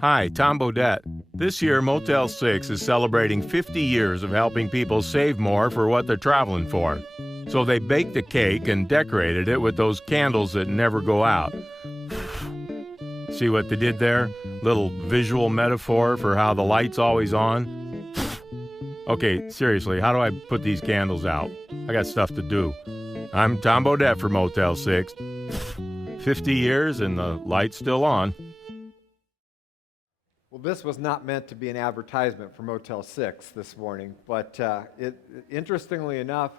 Hi, Tom Bodette. This year, Motel 6 is celebrating 50 years of helping people save more for what they're traveling for. So they baked a cake and decorated it with those candles that never go out. See what they did there? Little visual metaphor for how the light's always on. Okay, seriously, how do I put these candles out? I got stuff to do. I'm Tom Bodette for Motel 6. 50 years and the light's still on. Well, this was not meant to be an advertisement for Motel 6 this morning, but interestingly enough,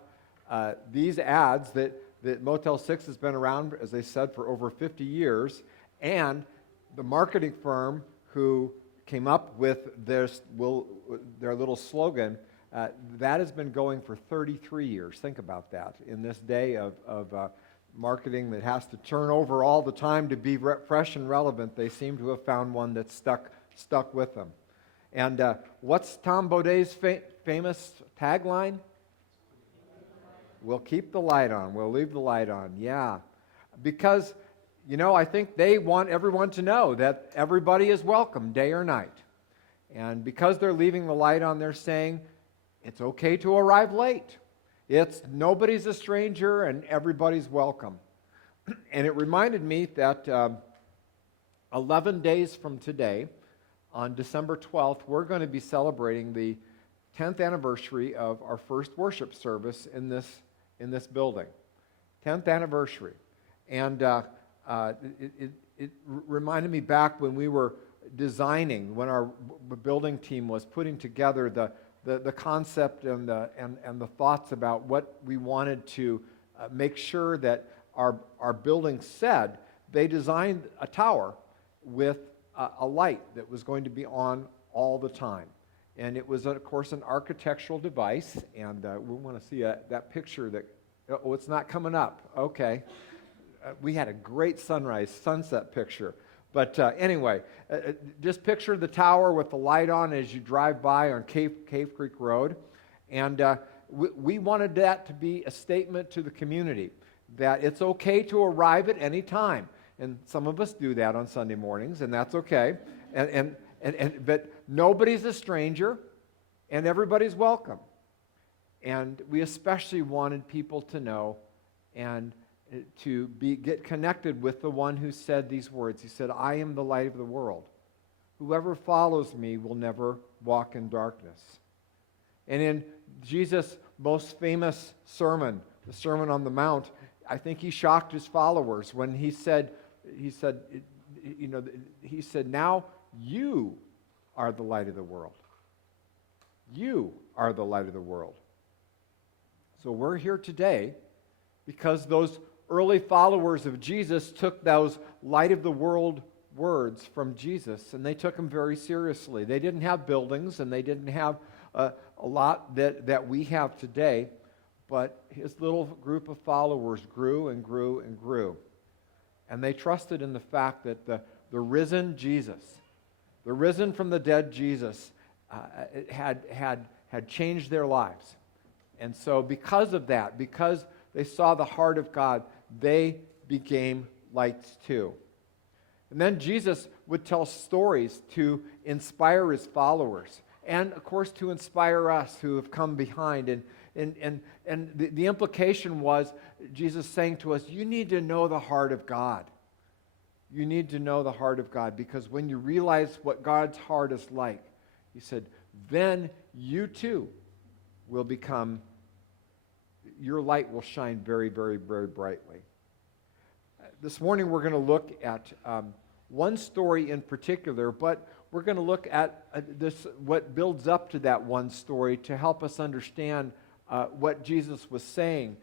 these ads that Motel 6 has been around, as they said, for over 50 years, and the marketing firm who came up with their little slogan, that has been going for 33 years. Think about that. In this day of marketing that has to turn over all the time to be fresh and relevant, they seem to have found one that's stuck with them. And what's Tom Bodet's famous tagline? We'll keep the light on. We'll leave the light on. Yeah. Because, I think they want everyone to know that everybody is welcome day or night. And because they're leaving the light on, they're saying it's okay to arrive late. Nobody's a stranger and everybody's welcome. And it reminded me that 11 days from today, on December 12th, we're going to be celebrating the 10th anniversary of our first worship service in this building. 10th anniversary. And it reminded me back when we were designing, when our building team was putting together the concept and the thoughts about what we wanted to make sure that our building said. They designed a tower with a light that was going to be on all the time. And it was, of course, an architectural device, and we want to see that picture that, oh, it's not coming up. Okay. We had a great sunset picture. But anyway, just picture the tower with the light on as you drive by on Cave Creek Road. And we wanted that to be a statement to the community that it's okay to arrive at any time. And some of us do that on Sunday mornings, and that's okay. But nobody's a stranger, and everybody's welcome. And we especially wanted people to know and to get connected with the one who said these words. He said, "I am the light of the world. Whoever follows me will never walk in darkness." And in Jesus' most famous sermon, the Sermon on the Mount, I think he shocked his followers when he said, "Now you are the light of the world. You are the light of the world." So we're here today because those early followers of Jesus took those light of the world words from Jesus, and they took them very seriously. They didn't have buildings, and they didn't have a lot that we have today, but his little group of followers grew and grew and grew. And they trusted in the fact that the risen Jesus, the risen from the dead Jesus, had changed their lives. And so because of that, because they saw the heart of God, they became lights too. And then Jesus would tell stories to inspire his followers, and of course to inspire us who have come behind. And the implication was Jesus saying to us, you need to know the heart of God. You need to know the heart of God, because when you realize what God's heart is like, he said, then you too will become, your light will shine very, very, very brightly. This morning we're going to look at one story in particular, but we're going to look at what builds up to that one story to help us understand what Jesus was saying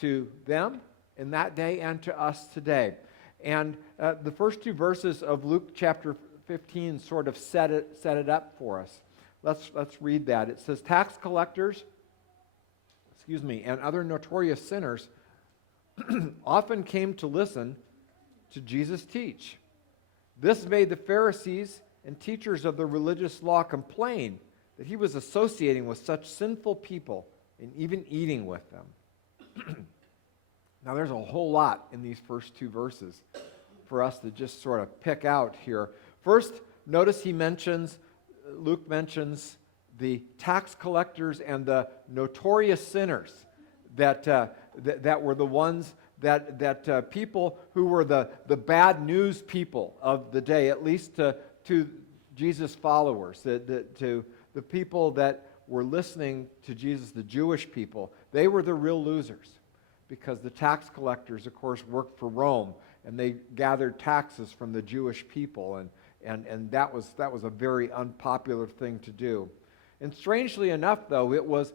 to them in that day and to us today. And the first two verses of Luke chapter 15 sort of set it up for us. Let's read that. It says, tax collectors, and other notorious sinners often came to listen to Jesus teach. This made the Pharisees and teachers of the religious law complain that he was associating with such sinful people and even eating with them. Now there's a whole lot in these first two verses for us to just sort of pick out here. First, Notice Luke mentions the tax collectors and the notorious sinners that were the ones that people who were the bad news people of the day, at least to Jesus' followers, to the people that were listening to Jesus, the Jewish people. They were the real losers, because the tax collectors, of course, worked for Rome, and they gathered taxes from the Jewish people, and that was a very unpopular thing to do. And strangely enough, though, it was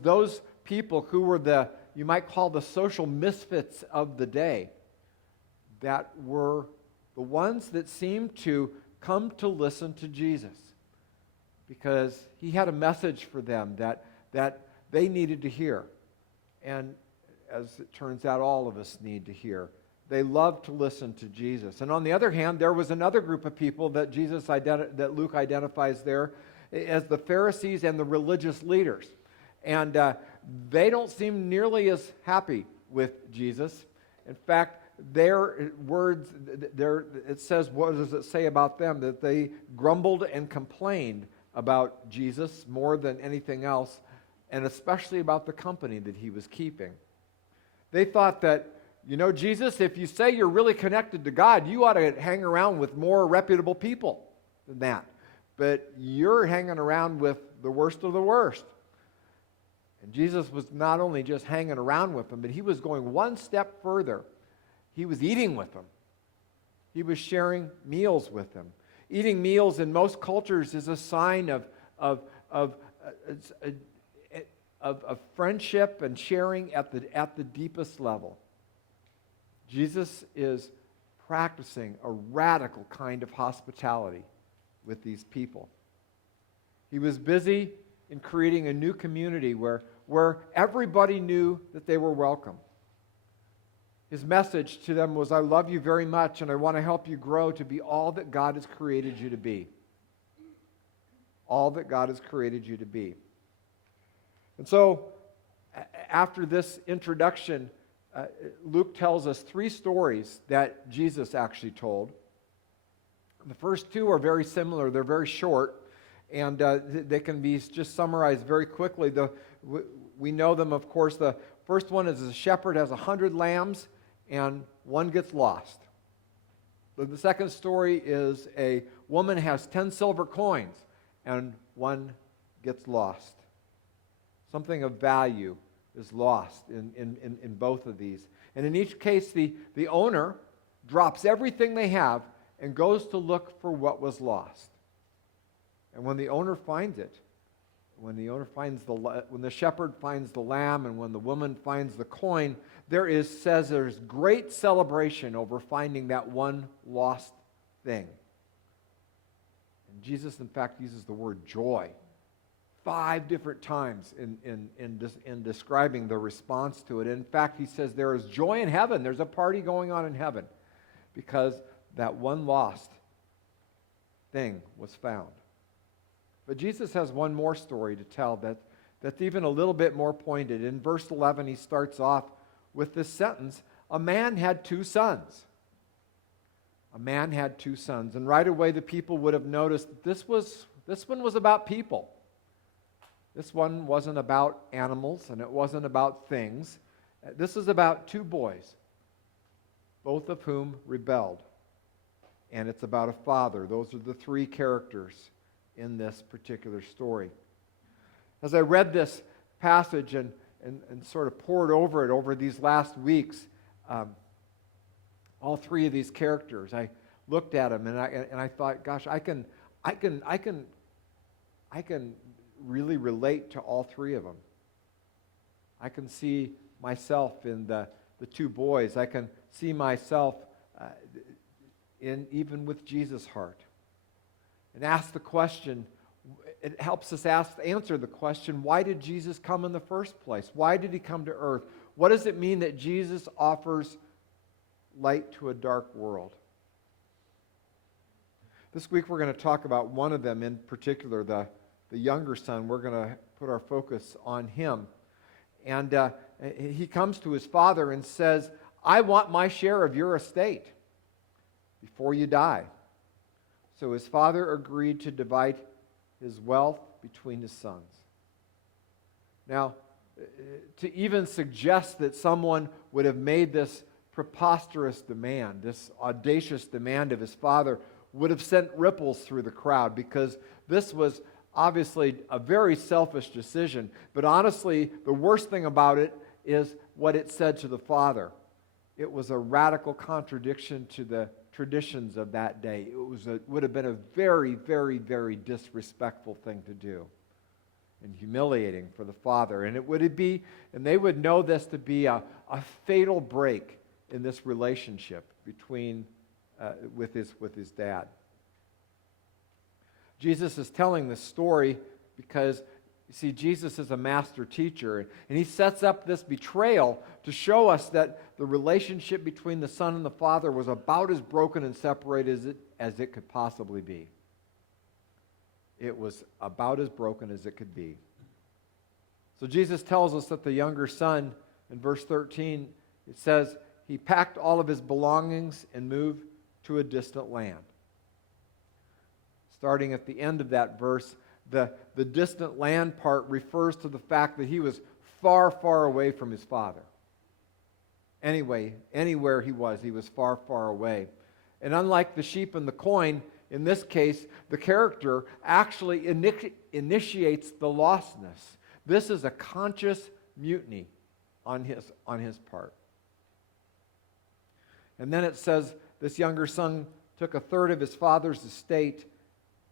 those people who were you might call the social misfits of the day, that were the ones that seemed to come to listen to Jesus, because he had a message for them that they needed to hear. And as it turns out, all of us need to hear. They loved to listen to Jesus. And on the other hand, there was another group of people that that Luke identifies there as the Pharisees and the religious leaders. And they don't seem nearly as happy with Jesus. In fact, their words, it says, what does it say about them? That they grumbled and complained about Jesus more than anything else, and especially about the company that he was keeping. They thought that, Jesus, if you say you're really connected to God, you ought to hang around with more reputable people than that. But you're hanging around with the worst of the worst. And Jesus was not only just hanging around with them, but he was going one step further. He was eating with them. He was sharing meals with them. Eating meals in most cultures is a sign of friendship and sharing at the deepest level. Jesus is practicing a radical kind of hospitality with these people. He was busy in creating a new community where everybody knew that they were welcome. His message to them was, I love you very much, and I want to help you grow to be all that God has created you to be. All that God has created you to be. And so, after this introduction, Luke tells us 3 stories that Jesus actually told. The first 2 are very similar. They're very short, and they can be just summarized very quickly. We know them, of course. The first one is a shepherd has 100 lambs, and one gets lost. The second story is a woman has 10 silver coins, and one gets lost. Something of value is lost in both of these. And in each case, the owner drops everything they have and goes to look for what was lost. And when the owner finds it, when the shepherd finds the lamb, and when the woman finds the coin, there's great celebration over finding that one lost thing. And Jesus, in fact, uses the word joy 5 different times in describing the response to it. In fact, he says there is joy in heaven. There's a party going on in heaven because that one lost thing was found. But Jesus has one more story to tell that's even a little bit more pointed. In verse 11, he starts off with this sentence, a man had 2 sons. A man had 2 sons. And right away the people would have noticed that this one was about people. This one wasn't about animals, and it wasn't about things. This is about 2 boys, both of whom rebelled. And it's about a father. Those are the 3 characters in this particular story. As I read this passage and sort of pored over it over these last weeks, all 3 of these characters, I looked at them and I thought, gosh, I can really relate to all 3 of them. I can see myself in the 2 boys. I can see myself even with Jesus' heart. And ask the question, it helps us answer the question, why did Jesus come in the first place? Why did he come to earth? What does it mean that Jesus offers light to a dark world? This week we're going to talk about one of them in particular, the younger son. We're going to put our focus on him. And he comes to his father and says, I want my share of your estate before you die. So his father agreed to divide his wealth between his sons. Now, to even suggest that someone would have made this preposterous demand, this audacious demand of his father, would have sent ripples through the crowd, because this was obviously a very selfish decision. But honestly, the worst thing about it is what it said to the father. It was a radical contradiction to the traditions of that day. It would have been a very, very, very disrespectful thing to do, and humiliating for the father. And they would know this to be a fatal break in this relationship between with his dad. Jesus is telling this story because, you see, Jesus is a master teacher, and he sets up this betrayal to show us that the relationship between the son and the father was about as broken and separated as it could possibly be. It was about as broken as it could be. So Jesus tells us that the younger son, in verse 13, it says, he packed all of his belongings and moved to a distant land. Starting at the end of that verse, the distant land part refers to the fact that he was far, far away from his father. Anywhere he was far, far away. And unlike the sheep and the coin, in this case, the character actually initiates the lostness. This is a conscious mutiny on his part. And then it says this younger son took a third of his father's estate,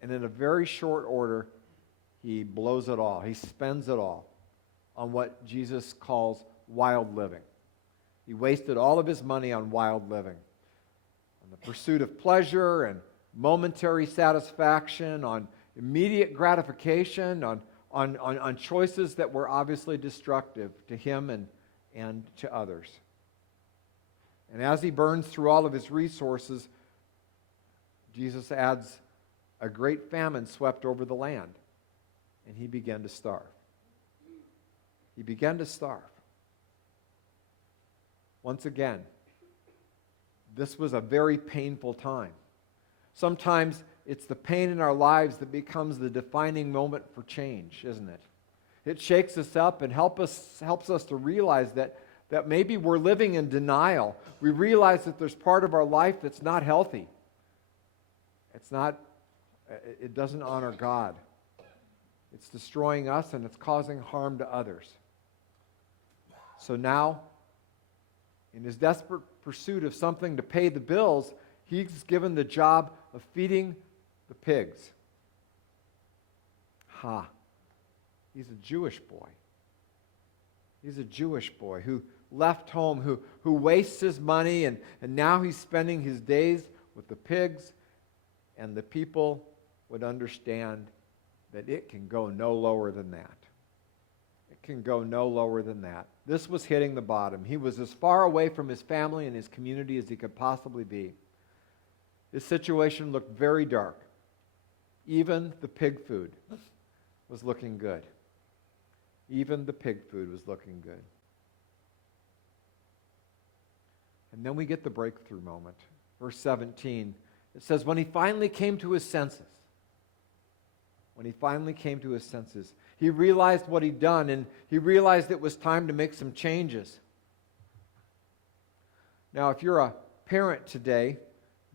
and in a very short order, he blows it all. He spends it all on what Jesus calls wild living. He wasted all of his money on wild living, on the pursuit of pleasure and momentary satisfaction, on immediate gratification, on choices that were obviously destructive to him and to others. And as he burns through all of his resources, Jesus adds, a great famine swept over the land, and he began to starve. He began to starve. Once again, this was a very painful time. Sometimes it's the pain in our lives that becomes the defining moment for change, isn't it? It shakes us up and helps us to realize that maybe we're living in denial. We realize that there's part of our life that's not healthy. It doesn't honor God. It's destroying us, and it's causing harm to others. So now, in his desperate pursuit of something to pay the bills, he's given the job of feeding the pigs. He's a Jewish boy. He's a Jewish boy who left home, who wastes his money, and now he's spending his days with the pigs, and the people would understand that it can go no lower than that. It can go no lower than that. This was hitting the bottom. He was as far away from his family and his community as he could possibly be. His situation looked very dark. Even the pig food was looking good. Even the pig food was looking good. And then we get the breakthrough moment. Verse 17, it says, when he finally came to his senses, he realized what he'd done, and he realized it was time to make some changes. Now, if you're a parent today,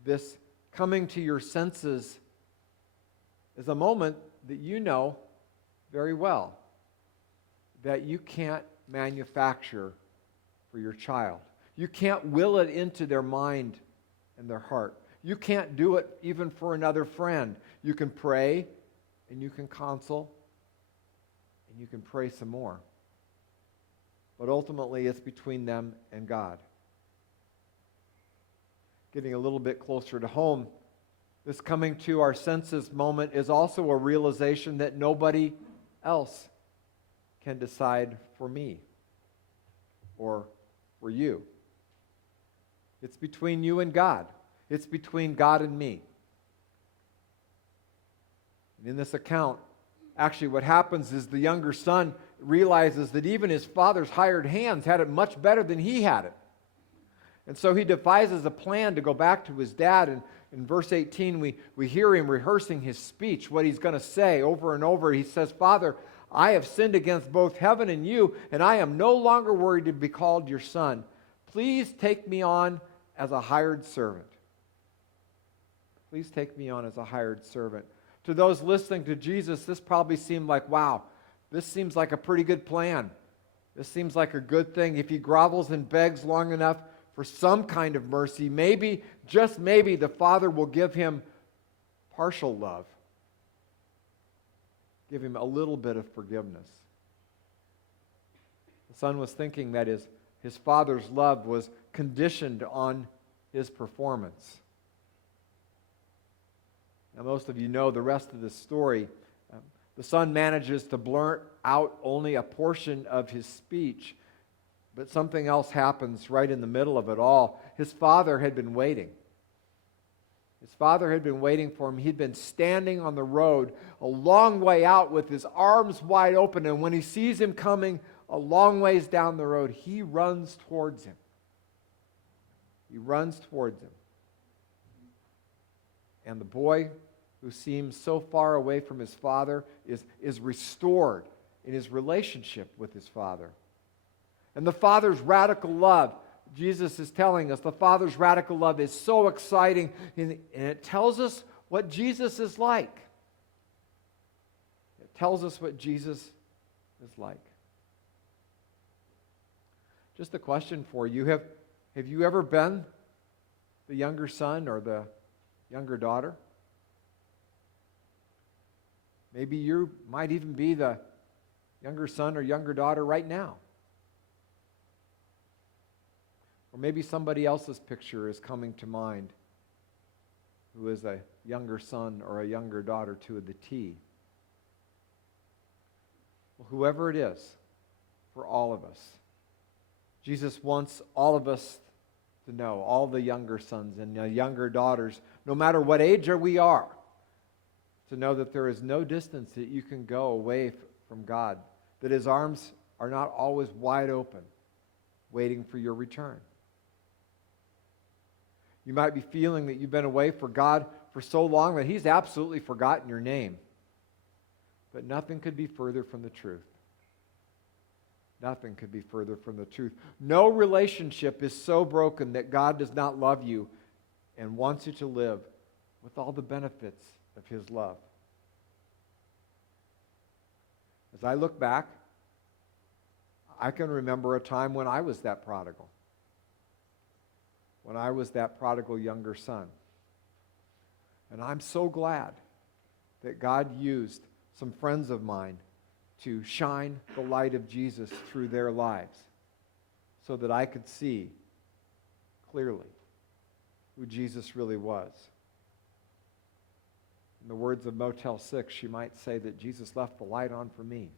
this coming to your senses is a moment that you know very well that you can't manufacture for your child. You can't will it into their mind and their heart. You can't do it even for another friend. You can pray, and you can counsel, and you can pray some more. But ultimately, it's between them and God. Getting a little bit closer to home, this coming to our senses moment is also a realization that nobody else can decide for me or for you. It's between you and God. It's between God and me. And in this account, actually what happens is the younger son realizes that even his father's hired hands had it much better than he had it. And so he devises a plan to go back to his dad and In verse 18, we hear him rehearsing his speech, what he's going to say over and over. He says, Father, I have sinned against both heaven and you, and I am no longer worthy to be called your son. Please take me on as a hired servant. Please take me on as a hired servant. To those listening to Jesus, this probably seemed like, wow, this seems like a pretty good plan. This seems like a good thing. If he grovels and begs long enough for some kind of mercy, maybe, just maybe, the Father will give him partial love. Give him a little bit of forgiveness. The Son was thinking that his Father's love was conditioned on his performance. Now, most of you know the rest of the story. The Son manages to blurt out only a portion of his speech, but something else happens right in the middle of it all. His Father had been waiting. His Father had been waiting for him. He'd been standing on the road a long way out with his arms wide open, and when he sees him coming a long ways down the road, he runs towards him. He runs towards him. And the boy, who seems so far away from his father, is restored in his relationship with his Father. And the Father's radical love, Jesus is telling us, the Father's radical love is so exciting, and it tells us what Jesus is like. It tells us what Jesus is like. Just a question for you. Have you ever been the younger son or the younger daughter? Maybe you might even be the younger son or younger daughter right now. Or maybe somebody else's picture is coming to mind who is a younger son or a younger daughter to the T. Well, whoever it is, for all of us, Jesus wants all of us to know, all the younger sons and the younger daughters, no matter what age we are, to know that there is no distance that you can go away from God, that his arms are not always wide open, waiting for your return. You might be feeling that you've been away from God for so long that he's absolutely forgotten your name. But nothing could be further from the truth. Nothing could be further from the truth. No relationship is so broken that God does not love you and wants you to live with all the benefits of his love. As I look back, I can remember a time when I was that prodigal. When I was that prodigal younger son. And I'm so glad that God used some friends of mine to shine the light of Jesus through their lives so that I could see clearly who Jesus really was. In the words of Motel 6, she might say that Jesus left the light on for me.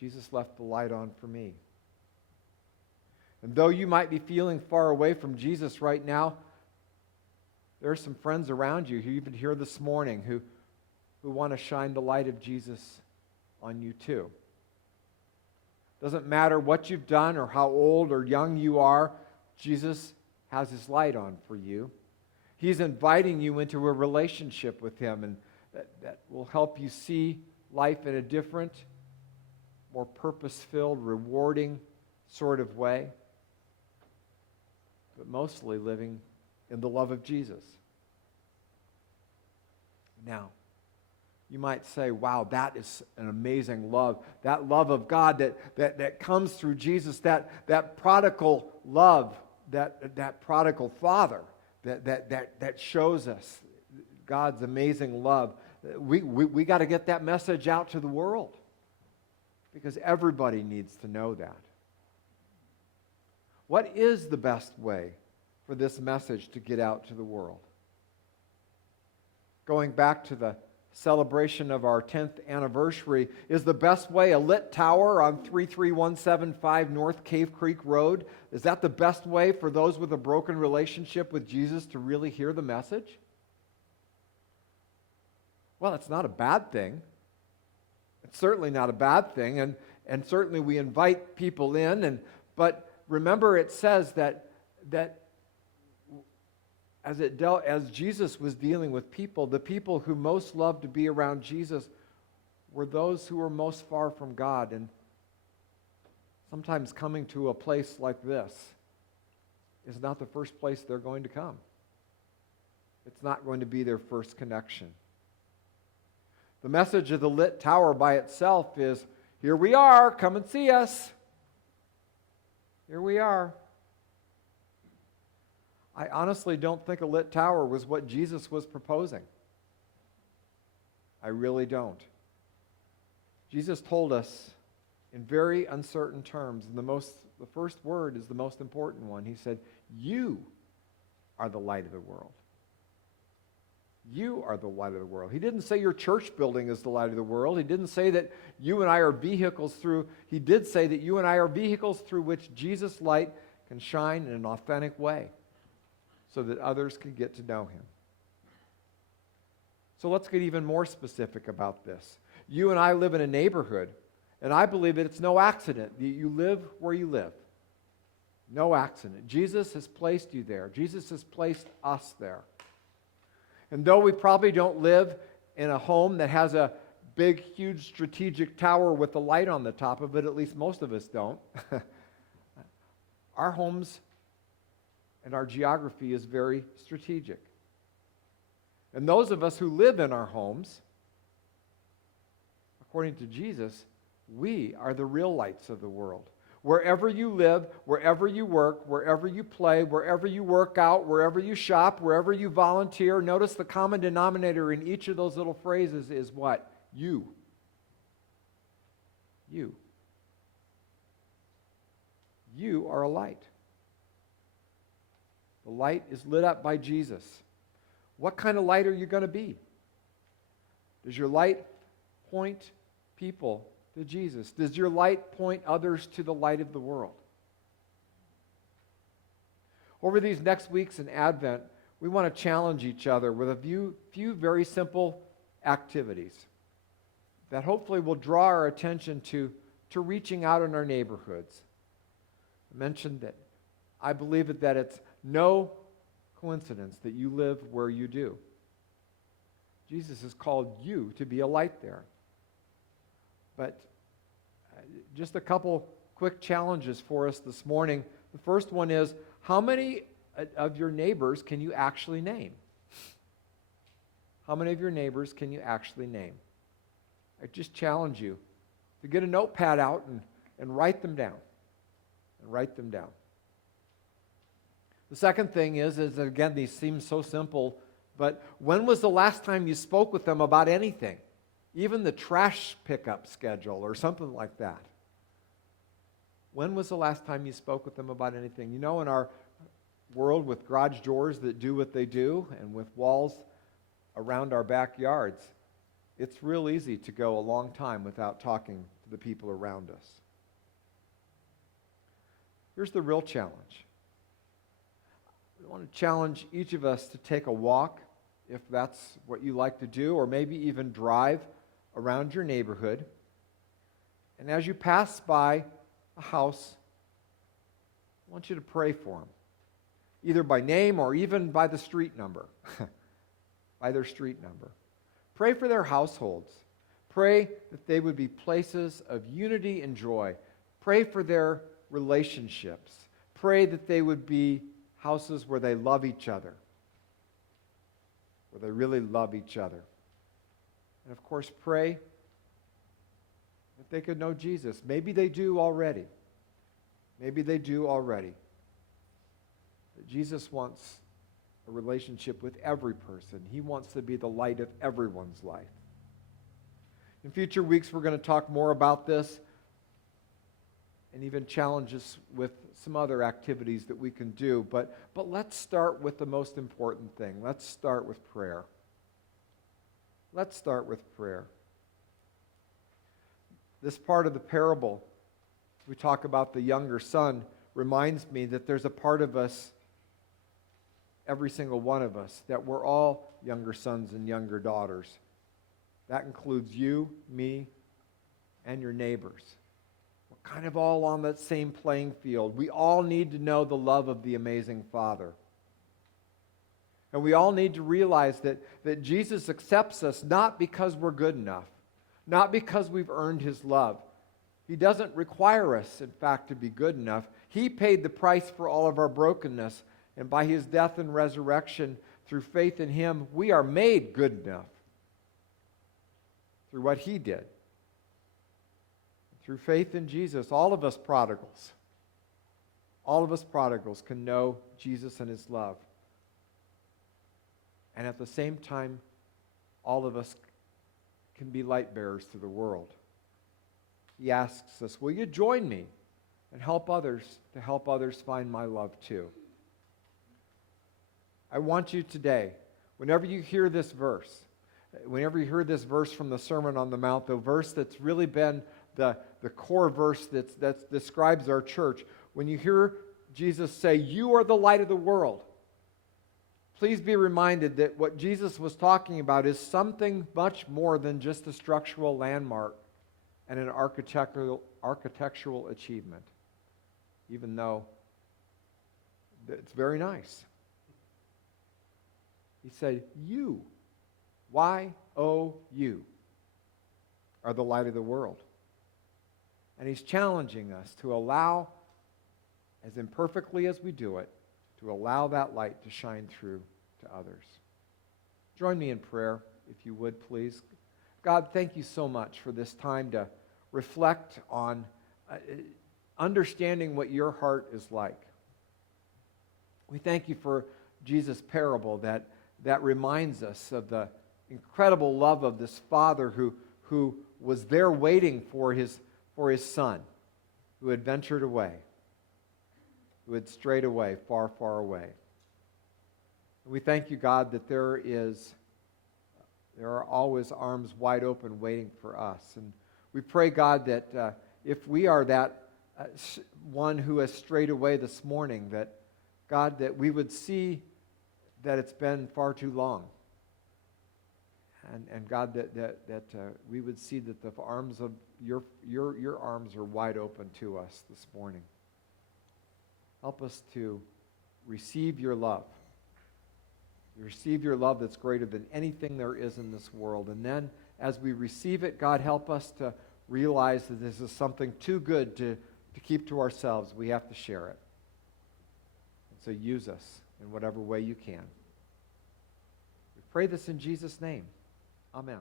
Jesus left the light on for me. And though you might be feeling far away from Jesus right now, there are some friends around you who you've been here this morning who want to shine the light of Jesus on you too. Doesn't matter what you've done or how old or young you are, Jesus has his light on for you. He's inviting you into a relationship with him, and that will help you see life in a different, more purpose-filled, rewarding sort of way, but mostly living in the love of Jesus. Now, you might say, wow, that is an amazing love. That love of God that comes through Jesus, that prodigal love, that prodigal Father that shows us God's amazing love. We got to get that message out to the world because everybody needs to know that. What is the best way for this message to get out to the world? Going back to the celebration of our 10th anniversary, is the best way a lit tower on 33175 North Cave Creek Road? Is that the best way for those with a broken relationship with Jesus to really hear the message? Well, it's not a bad thing. It's certainly not a bad thing, and certainly we invite people in, but remember it says that as Jesus was dealing with people, the people who most loved to be around Jesus were those who were most far from God. And sometimes coming to a place like this is not the first place they're going to come. It's not going to be their first connection. The message of the lit tower by itself is, here we are, come and see us. Here we are. I honestly don't think a lit tower was what Jesus was proposing. I really don't. Jesus told us in very uncertain terms, and the first word is the most important one. He said, you are the light of the world. You are the light of the world. He didn't say your church building is the light of the world. He didn't say that you and I are vehicles through, he did say that you and I are vehicles through which Jesus' light can shine in an authentic way so that others can get to know him. So let's get even more specific about this. You and I live in a neighborhood, and I believe that it's no accident that you live where you live. No accident. Jesus has placed you there. Jesus has placed us there. And though we probably don't live in a home that has a big, huge strategic tower with a light on the top of it, at least most of us don't, our homes and our geography is very strategic. And those of us who live in our homes, according to Jesus, we are the real lights of the world. Wherever you live, wherever you work, wherever you play, wherever you work out, wherever you shop, wherever you volunteer, notice the common denominator in each of those little phrases is what? You. You. You are a light. The light is lit up by Jesus. What kind of light are you going to be? Does your light point people to Jesus? Does your light point others to the light of the world? Over these next weeks in Advent, we want to challenge each other with a few very simple activities that hopefully will draw our attention to reaching out in our neighborhoods. I mentioned that I believe that it's no coincidence that you live where you do. Jesus has called you to be a light there. But just a couple quick challenges for us this morning. The first one is, how many of your neighbors can you actually name? How many of your neighbors can you actually name? I just challenge you to get a notepad out and write them down. And write them down. The second thing is again, these seem so simple, but when was the last time you spoke with them about anything? Even the trash pickup schedule or something like that. When was the last time you spoke with them about anything? You know, in our world with garage doors that do what they do and with walls around our backyards, it's real easy to go a long time without talking to the people around us. Here's the real challenge. I want to challenge each of us to take a walk, if that's what you like to do, or maybe even drive around your neighborhood. And as you pass by a house, I want you to pray for them, either by name or even by the street number, by their street number. Pray for their households. Pray that they would be places of unity and joy. Pray for their relationships. Pray that they would be houses where they love each other, where they really love each other. And of course, pray that they could know Jesus. Maybe they do already. Maybe they do already. But Jesus wants a relationship with every person. He wants to be the light of everyone's life. In future weeks, we're going to talk more about this and even challenge us with some other activities that we can do. But let's start with the most important thing. Let's start with prayer. Let's start with prayer. This part of the parable, we talk about the younger son, reminds me that there's a part of us, every single one of us, that we're all younger sons and younger daughters. That includes you, me, and your neighbors. We're kind of all on that same playing field. We all need to know the love of the amazing Father. And we all need to realize that Jesus accepts us not because we're good enough, not because we've earned his love. He doesn't require us, in fact, to be good enough. He paid the price for all of our brokenness, and by his death and resurrection, through faith in him, we are made good enough through what he did. Through faith in Jesus, all of us prodigals can know Jesus and his love. And at the same time, all of us can be light bearers to the world. He asks us, will you join me and help others find my love too? I want you today, whenever you hear this verse from the Sermon on the Mount, the verse that's really been the core verse that describes our church, when you hear Jesus say, you are the light of the world, please be reminded that what Jesus was talking about is something much more than just a structural landmark and an architectural achievement, even though it's very nice. He said, you, Y-O-U, are the light of the world. And he's challenging us to allow, as imperfectly as we do it, to allow that light to shine through to others. Join me in prayer, if you would, please. God, thank you so much for this time to reflect on understanding what your heart is like. We thank you for Jesus' parable that reminds us of the incredible love of this father who was there waiting for his son, who had ventured away, who had strayed away, far, far away. And we thank you, God, that there are always arms wide open waiting for us. And we pray, God, that if we are that one who has strayed away this morning, that, God, that we would see that it's been far too long. And God, that we would see that the arms of your arms are wide open to us this morning. Help us to receive your love. Receive your love that's greater than anything there is in this world. And then as we receive it, God, help us to realize that this is something too good to keep to ourselves. We have to share it. And so use us in whatever way you can. We pray this in Jesus' name. Amen.